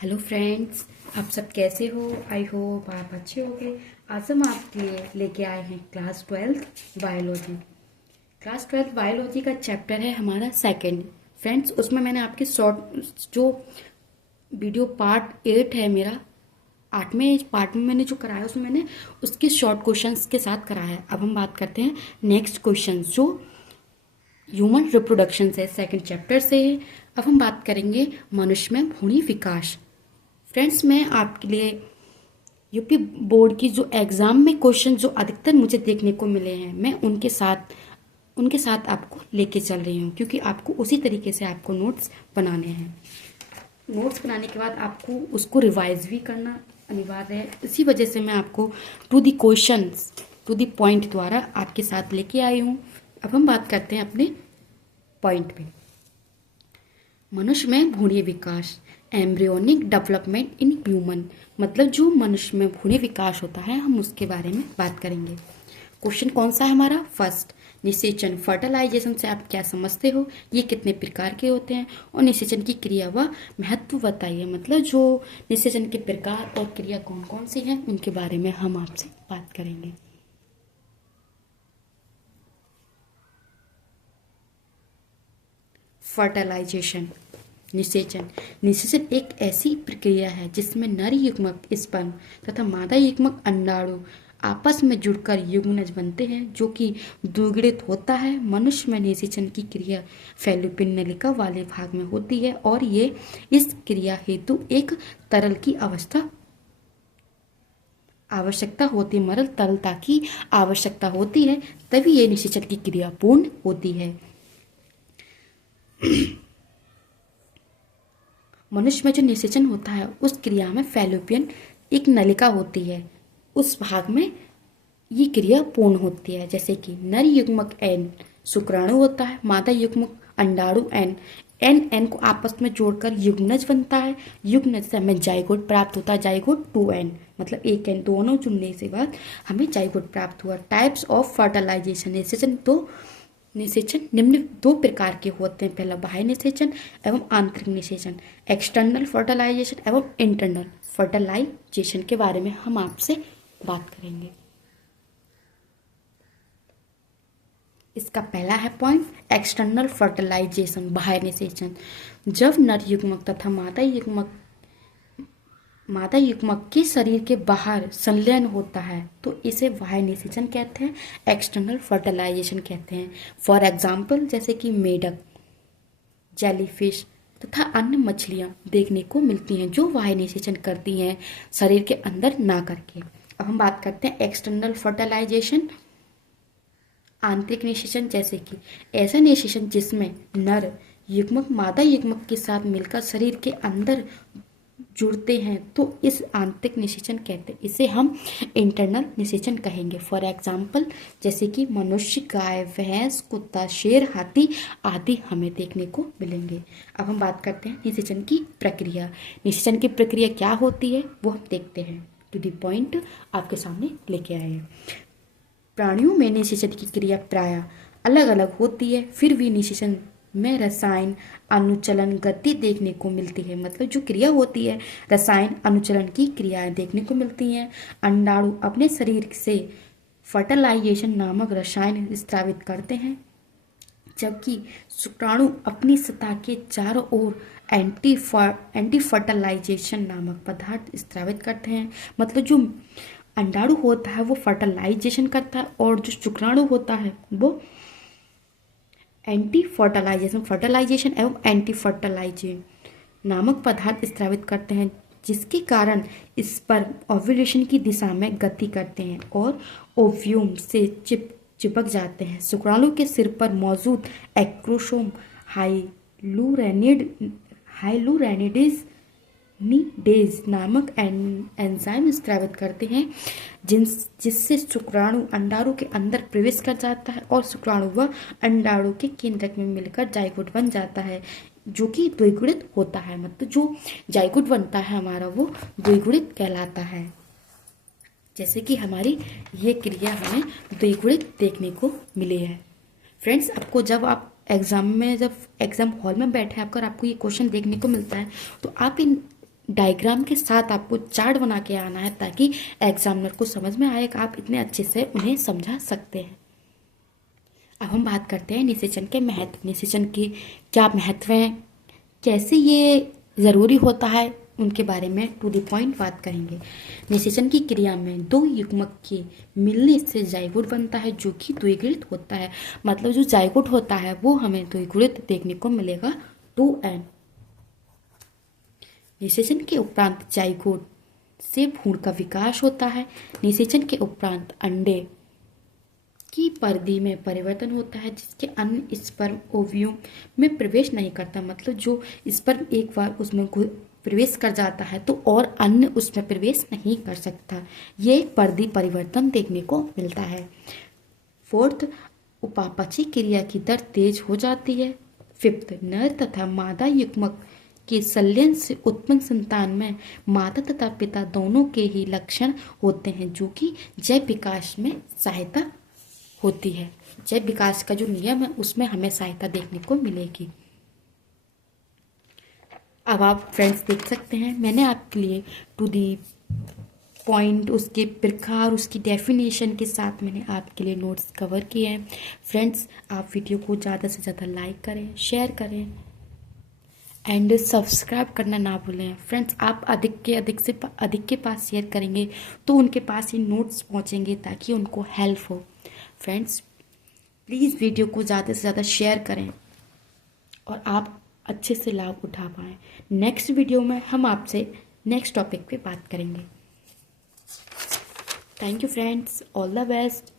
Hello friends, आप सब कैसे हो। आई होप आप अच्छे होंगे। आज हम आपके लिए लेके आए हैं क्लास 12 बायोलॉजी। क्लास 12 बायोलॉजी का चैप्टर है हमारा सेकंड। फ्रेंड्स, उसमें मैंने आपके शॉर्ट जो वीडियो पार्ट 8 है मेरा, 8वें पार्ट में मैंने जो कराया उसमें मैंने उसके शॉर्ट क्वेश्चंस के साथ कराया है। अब हम बात करते हैं नेक्स्ट क्वेश्चन जो ह्यूमन रिप्रोडक्शन से सेकंड चैप्टर से है। अब हम बात करेंगे मनुष्य में भ्रूणी विकास। फ्रेंड्स, मैं आपके लिए यूपी बोर्ड की जो एग्ज़ाम में क्वेश्चन जो अधिकतर मुझे देखने को मिले हैं, मैं उनके साथ आपको लेके चल रही हूँ, क्योंकि आपको उसी तरीके से आपको नोट्स बनाने हैं। नोट्स बनाने के बाद आपको उसको रिवाइज भी करना अनिवार्य है। इसी वजह से मैं आपको to the questions to the point द्वारा आपके साथ लेके आई हूँ। अब हम बात करते हैं अपने पॉइंट पे। मनुष्य में भ्रूणीय विकास, एम्ब्रियोनिक डेवलपमेंट इन ह्यूमन, मतलब जो मनुष्य में भ्रूणीय विकास होता है, हम उसके बारे में बात करेंगे। क्वेश्चन कौन सा है हमारा? फर्स्ट, निषेचन फर्टिलाइजेशन से आप क्या समझते हो, ये कितने प्रकार के होते हैं और निषेचन की क्रिया व महत्व बताइए। मतलब जो निषेचन के प्रकार और क्रिया कौन कौन सी हैं, उनके बारे में हम आपसे बात करेंगे। फर्टिलाइजेशन, निषेचन। निषेचन एक ऐसी प्रक्रिया है जिसमें नर युग्मक स्पर्म तथा मादा युग्मक अंडाणु आपस में जुड़कर युग्मनज बनते हैं, जो कि द्विगुणित होता है। मनुष्य में निषेचन की क्रिया फैलोपियन नलिका वाले भाग में होती है और ये इस क्रिया हेतु एक तरल की आवश्यकता होती है, मरल तरलता की आवश्यकता होती है, तभी ये निषेचन की क्रिया पूर्ण होती है। मनुष्य में जो निषेचन होता है उस क्रिया में फैलोपियन एक नलिका होती है, उस भाग में ये क्रिया पूर्ण होती है। जैसे कि नर युग्मक एन शुक्राणु होता है, मादा युग्मक अंडाणु एन, एन एन को आपस में जोड़कर युग्मनज बनता है। युग्मनज से हमें जाइगोट प्राप्त होता है, जाइगोट 2n, मतलब एक एन दोनों जुड़ने से बाद हमें जाइगोट प्राप्त हुआ। टाइप्स ऑफ फर्टिलाइजेशन, निषेचन निम्न दो प्रकार के होते हैं। पहला बाह्य निषेचन एवं आंतरिक निषेचन। एक्सटर्नल फर्टिलाइजेशन एवं इंटरनल फर्टिलाइजेशन के बारे में हम आपसे बात करेंगे। इसका पहला है पॉइंट एक्सटर्नल फर्टिलाइजेशन, बाह्य निषेचन। जब नर युग्मक तथा मादा युग्मक के शरीर के बाहर संलयन होता है तो इसे बाह्य निषेचन कहते हैं, एक्सटर्नल फर्टिलाइजेशन कहते हैं। फॉर एग्जाम्पल, जैसे कि मेढक, जेलीफिश तथा अन्य मछलियां देखने को मिलती हैं जो बाह्य निषेचन करती हैं, शरीर के अंदर ना करके। अब हम बात करते हैं एक्सटर्नल फर्टिलाइजेशन, आंतरिक निषेचन। जैसे कि ऐसा निषेचन जिसमें नर युग्मक मादा युग्मक के साथ मिलकर शरीर के अंदर जुड़ते हैं तो इस आंतरिक निषेचन कहते हैं, इसे हम इंटरनल निषेचन कहेंगे। फॉर एग्जाम्पल, जैसे कि मनुष्य, गाय, भैंस, कुत्ता, शेर, हाथी आदि हमें देखने को मिलेंगे। अब हम बात करते हैं निषेचन की प्रक्रिया। निषेचन की प्रक्रिया क्या होती है वो हम देखते हैं। टू द पॉइंट आपके सामने लेके आए हैं। प्राणियों में निषेचन की क्रिया प्रायः अलग अलग होती है, फिर भी निषेचन में रसायन अनुचलन गति देखने को मिलती है। मतलब जो क्रिया होती है, रसायन अनुचलन की क्रियाएं देखने को मिलती हैं। अंडाणु अपने शरीर से फर्टिलाइजेशन नामक रसायन स्रावित करते हैं, जबकि शुक्राणु अपनी सतह के चारों ओर एंटी फर्टिलाइजेशन नामक पदार्थ स्रावित करते हैं। मतलब जो अंडाणु होता है वो फर्टिलाइजेशन करता है और जो शुक्राणु होता है वो फर्टिलाइजेशन एवं एंटी फर्टिलाइजेशन नामक पदार्थ स्रावित करते हैं, जिसके कारण स्पर्म ओव्यूलेशन की दिशा में गति करते हैं और ओव्यूम से चिपक जाते हैं। शुक्राणु के सिर पर मौजूद एक्रोसोम हाइलुरैनिडेज नामक एंजाइम स्रावित करते हैं, जिससे शुक्राणु अंडाणु के अंदर प्रवेश कर जाता है और शुक्राणु व अंडाणु के केंद्रक में मिलकर जाइगोट बन जाता है, जो कि द्विगुणित होता है। मतलब जो जाइगोट बनता है हमारा वो द्विगुणित कहलाता है। जैसे कि हमारी ये क्रिया हमें द्विगुणित देखने को मिली है। फ्रेंड्स, आपको जब आप एग्जाम हॉल में बैठे अगर आपको ये क्वेश्चन देखने को मिलता है तो आप इन डायग्राम के साथ आपको चार्ट बना के आना है ताकि एग्जामिनर को समझ में आए कि आप इतने अच्छे से उन्हें समझा सकते हैं। अब हम बात करते हैं निषेचन के महत्व। निषेचन के क्या महत्व हैं, कैसे ये ज़रूरी होता है, उनके बारे में टू द पॉइंट बात करेंगे। निषेचन की क्रिया में दो युग्मक के मिलने से जाइगोट बनता है जो कि द्विगुणित होता है। मतलब जो जाइगोट होता है वो हमें द्विगुणित देखने को मिलेगा 2n। निषेचन के उपरांत जाइगोट से भ्रूण का विकास होता है। निषेचन के उपरांत अंडे की परिधि में परिवर्तन होता है जिसके अन्य स्पर्म ओव्यूम में प्रवेश नहीं करता। मतलब जो स्पर्म एक बार उसमें प्रवेश कर जाता है तो और अन्य उसमें प्रवेश नहीं कर सकता। ये एक परिधि परिवर्तन देखने को मिलता है। फोर्थ, उपापचय क्रिया की दर तेज हो जाती है। फिफ्थ, नर तथा मादा युग्मक के संलयन से उत्पन्न संतान में माता तथा पिता दोनों के ही लक्षण होते हैं जो कि जैव विकास में सहायता होती है। जैव विकास का जो नियम है उसमें हमें सहायता देखने को मिलेगी। अब आप फ्रेंड्स देख सकते हैं मैंने आपके लिए टू दी पॉइंट उसके प्रकार उसकी डेफिनेशन के साथ मैंने आपके लिए नोट्स कवर किए हैं। फ्रेंड्स आप वीडियो को ज़्यादा से ज़्यादा लाइक करें, शेयर करें एंड सब्सक्राइब करना ना भूलें। फ्रेंड्स आप अधिक के पास शेयर करेंगे तो उनके पास ये नोट्स पहुंचेंगे ताकि उनको हेल्प हो। फ्रेंड्स प्लीज़ वीडियो को ज़्यादा से ज़्यादा शेयर करें और आप अच्छे से लाभ उठा पाएँ। नेक्स्ट वीडियो में हम आपसे नेक्स्ट टॉपिक पे बात करेंगे। Thank you friends, all the best.